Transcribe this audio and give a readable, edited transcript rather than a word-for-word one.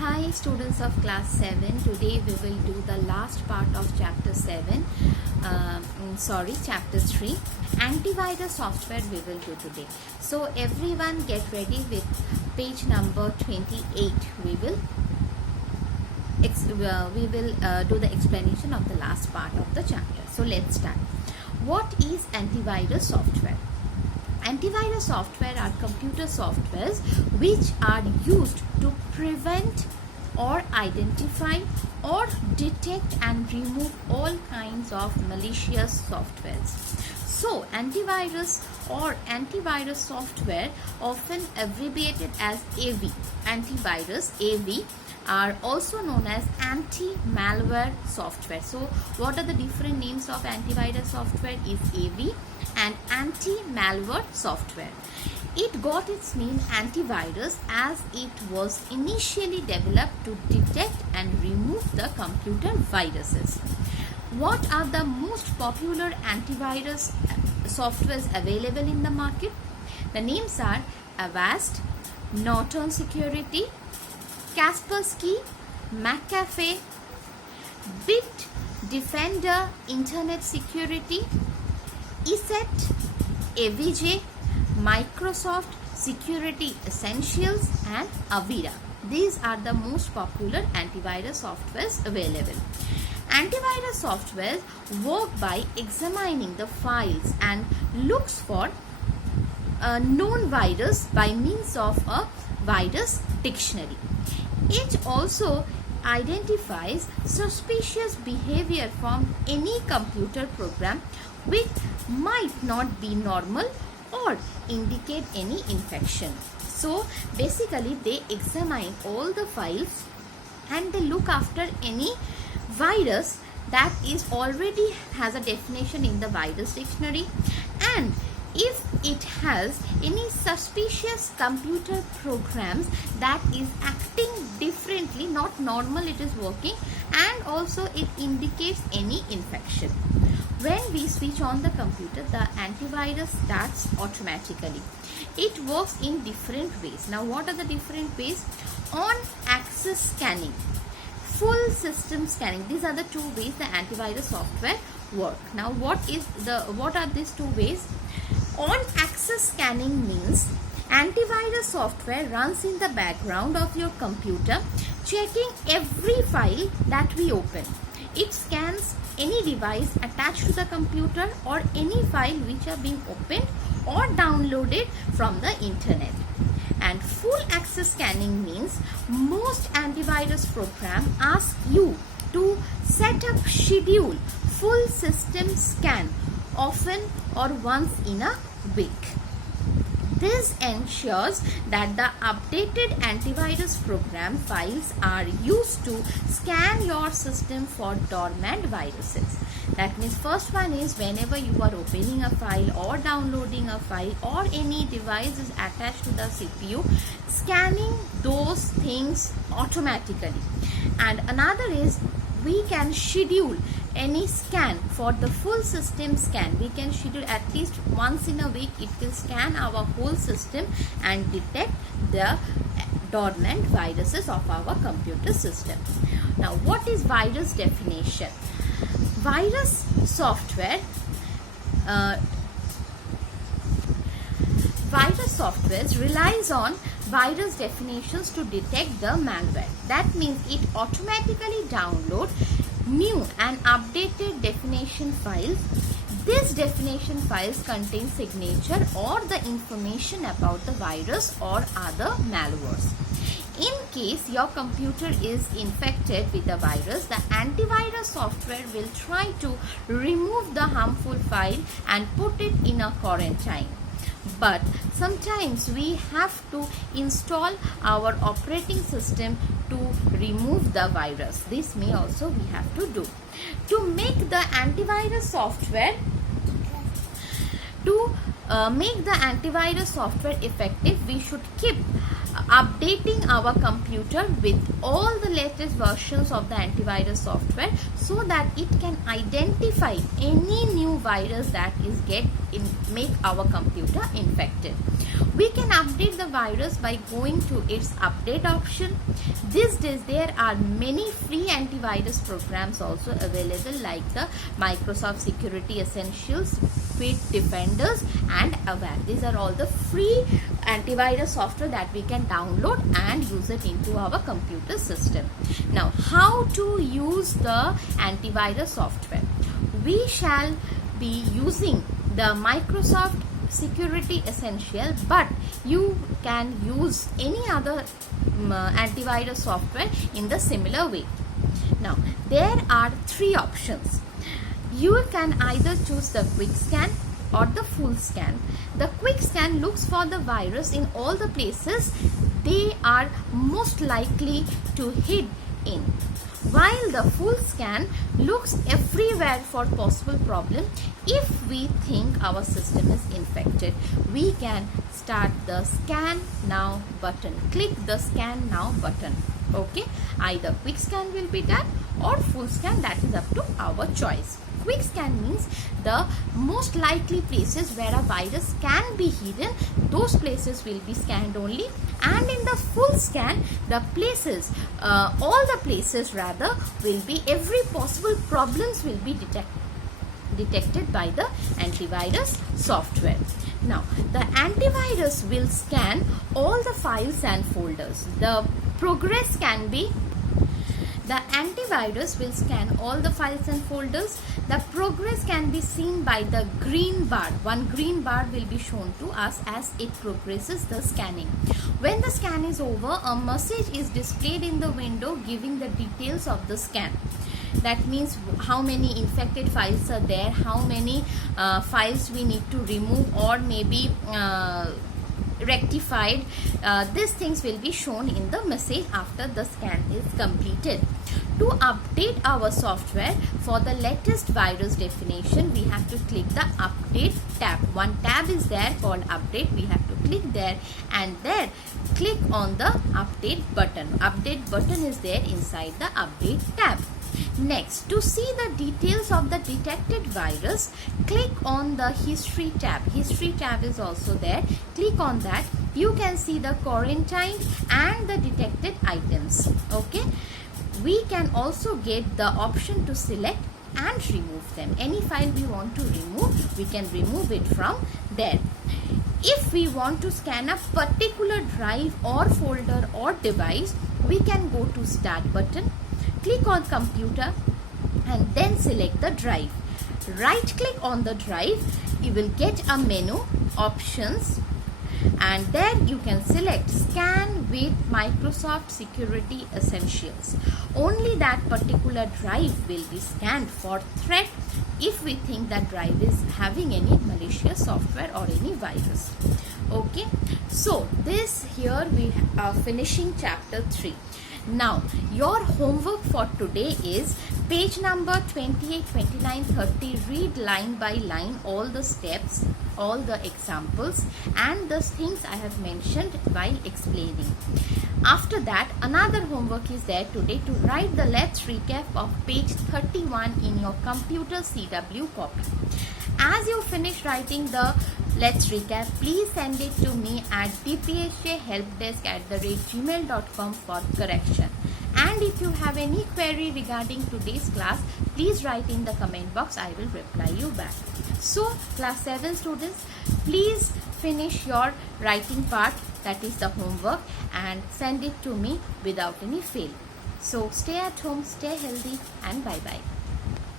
Hi students of class 7. Today we will do the last part of chapter 7. Chapter 3. Antivirus software we will do today. So everyone get ready with page number 28. We will do the explanation of the last part of the chapter. So let's start. What is antivirus software? Antivirus software are computer softwares which are used to prevent or identify or detect and remove all kinds of malicious softwares. So antivirus or antivirus software, often abbreviated as AV, antivirus AV, are also known as anti-malware software. So what are the different names of antivirus software is AV and anti-malware software. It got its name antivirus as it was initially developed to detect and remove the computer viruses. What are the most popular antivirus softwares available in the market? The names are Avast, Norton Security, Kaspersky, McAfee, Bitdefender Internet Security, ESET, AVJ, Microsoft Security Essentials and Avira. These are the most popular antivirus softwares available. Antivirus software work by examining the files and looks for a known virus by means of a virus dictionary. It also identifies suspicious behavior from any computer program which might not be normal or indicate any infection. So basically they examine all the files and they look after any virus that is already has a definition in the virus dictionary, and if it has any suspicious computer programs that is acting differently, not normal, it is working, and also it indicates any infection. When we switch on the computer, the antivirus starts automatically. It works in different ways. Now what are the different ways? On axis scanning, full system scanning. These are the two ways the antivirus software work. Now what are these two ways? On axis scanning means antivirus software runs in the background of your computer, checking every file that we open. It scans any device attached to the computer or any file which are being opened or downloaded from the internet. And full access scanning means most antivirus programs ask you to set up schedule full system scan often or once in a week. This ensures that the updated antivirus program files are used to scan your system for dormant viruses. That means first one is whenever you are opening a file or downloading a file or any device is attached to the CPU, scanning those things automatically. And another is we can schedule any scan for the full system scan. We can schedule at least once in a week. It will scan our whole system and detect the dormant viruses of our computer system. Now what is virus definition? Virus software relies on virus definitions to detect the malware. That means it automatically downloads new and updated definition files. These definition files contain signature or the information about the virus or other malwares. In case your computer is infected with a virus, the antivirus software will try to remove the harmful file and put it in a quarantine. But sometimes we have to install our operating system to remove the virus. This may also we have to do. To make the antivirus software effective, we should keep updating our computer with all the latest versions of the antivirus software so that it can identify any new virus that is make our computer infected. We can update the virus by going to its update option. These days there are many free antivirus programs also available, like the Microsoft Security Essentials, Quit Defenders and Avast. These are all the free antivirus software that we can download and use it into our computer system. Now, how to use the antivirus software? We shall be using the Microsoft Security Essential, but you can use any other antivirus software in the similar way. Now, there are three options. You can either choose the quick scan or the full scan. The quick scan looks for the virus in all the places they are most likely to hid in, while the full scan looks everywhere for possible problem. If we think our system is infected, we can start the scan now button. Click the scan now button. Okay, either quick scan will be done or full scan, that is up to our choice. Quick scan means the most likely places where a virus can be hidden, those places will be scanned only. And in the full scan, the places, all the places rather, will be, every possible problems will be detected by the antivirus software. Now, the antivirus will scan all the files and folders. The antivirus will scan all the files and folders. The progress can be seen by the green bar. One green bar will be shown to us as it progresses the scanning. When the scan is over, a message is displayed in the window giving the details of the scan. That means how many infected files are there, how many files we need to remove or maybe rectified. These things will be shown in the message after the scan is completed. To update our software for the latest virus definition, we have to click the update tab. One tab is there called update. We have to click there and then click on the update button. Update button is there inside the update tab. Next, to see the details of the detected virus, click on the history tab. History tab is also there. Click on that. You can see the quarantined and the detected items. Okay. We can also get the option to select and remove them. Any file we want to remove, we can remove it from there. If we want to scan a particular drive or folder or device, we can go to Start button, click on Computer and then select the drive. Right click on the drive, you will get a menu, Options, and there you can select Scan with Microsoft Security Essentials. Only that particular drive will be scanned for threat if we think that drive is having any malicious software or any virus. Okay, so this here we are finishing chapter 3. Now, your homework for today is page number 28, 29, 30. Read line by line all the steps, all the examples and the things I have mentioned while explaining. After that, another homework is there today to write the Let's Recap of page 31 in your computer CW copy. As you finish writing the Let's Recap, please send it to me at dphhelpdesk@gmail.com for correction. And if you have any query regarding today's class, please write in the comment box. I will reply you back. So, class 7 students, please finish your writing part, that is the homework, and send it to me without any fail. So, stay at home, stay healthy, and bye-bye.